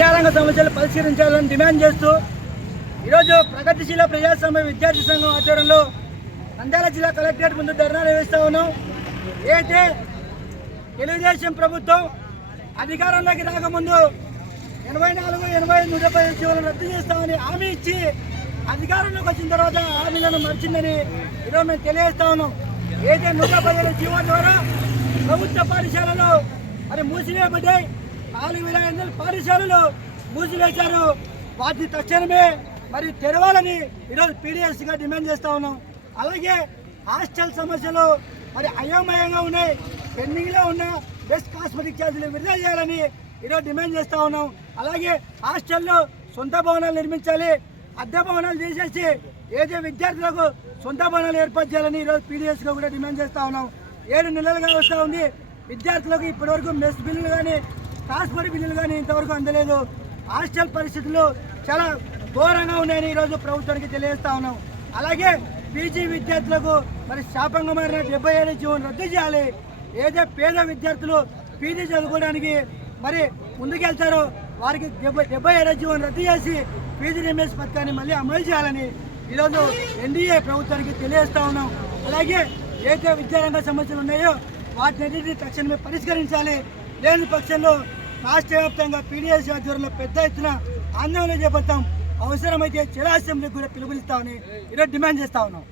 విద్యారంగ సమస్యలు పరిష్కరించాలని డిమాండ్ చేస్తూ ఈరోజు ప్రగతిశీల ప్రజాస్వామ్య విద్యార్థి సంఘం ఆధ్వర్యంలో నంద్యాల జిల్లా కలెక్టరేట్ ముందు ధర్నా నిర్వహిస్తూ ఉన్నాం. అయితే తెలుగుదేశం ప్రభుత్వం అధికారంలోకి రాకముందు 84, 85, 115 జీవోలను రద్దు చేస్తామని హామీ ఇచ్చి అధికారంలోకి వచ్చిన తర్వాత హామీలను మర్చిందని ఈరోజు మేము తెలియజేస్తా ఉన్నాం. అయితే 115 జీవో ద్వారా ప్రభుత్వ పాఠశాలలు మరి మూసివేయబడ్డాయి. 4,500 పాఠశాలలు మూసివేశారు. వాటిని తక్షణమే మరి తెరవాలని ఈరోజు పీడిఎస్గా డిమాండ్ చేస్తూ ఉన్నాం. అలాగే హాస్టల్ సమస్యలు మరి అయోమయంగా ఉన్నాయి. పెండింగ్లో ఉన్న బెస్ట్ కాస్మెటిక్ ఛార్జీలు విడుదల చేయాలని ఈరోజు డిమాండ్ చేస్తూ ఉన్నాం. అలాగే హాస్టల్లో సొంత భవనాలు నిర్మించాలి. అద్దె భవనాలు తీసేసి ఏదో విద్యార్థులకు సొంత భవనాలు ఏర్పాటు చేయాలని ఈరోజు పీడిఎస్గా కూడా డిమాండ్ చేస్తూ ఉన్నాం. 7 నెలలుగా వస్తూ ఉంది. విద్యార్థులకు ఇప్పటివరకు మెస్ బిల్లులు కానీ కాస్మెటిక్ బిల్లులు కానీ ఇంతవరకు అందలేదు. హాస్టల్ పరిస్థితులు చాలా ఘోరంగా ఉన్నాయని ఈరోజు ప్రభుత్వానికి తెలియజేస్తా ఉన్నాం. అలాగే పీజీ విద్యార్థులకు మరి శాపంగా మారిన 77 జీవోను రద్దు చేయాలి. ఏదో పేద విద్యార్థులు పీజీ చదువుకోవడానికి మరి ముందుకెళ్తారో వారికి 77 జీవోను రద్దు చేసి పీజీ రిమేస్ పథకాన్ని మళ్ళీ అమలు చేయాలని ఈరోజు ఎన్డీఏ ప్రభుత్వానికి తెలియజేస్తా ఉన్నాం. అలాగే ఏదైతే విద్యారంగ సమస్యలు ఉన్నాయో వాటిని తక్షణమే పరిష్కరించాలి. లేని పక్షంలో రాష్ట్ర వ్యాప్తంగా పీడీఎస్ ఆధ్వర్యంలో పెద్ద ఎత్తున ఆందోళన చేపడతాం. అవసరమైతే జిల్లా అసెంబ్లీకి కూడా పిలుపునిస్తామని ఈరోజు డిమాండ్ చేస్తా ఉన్నాం.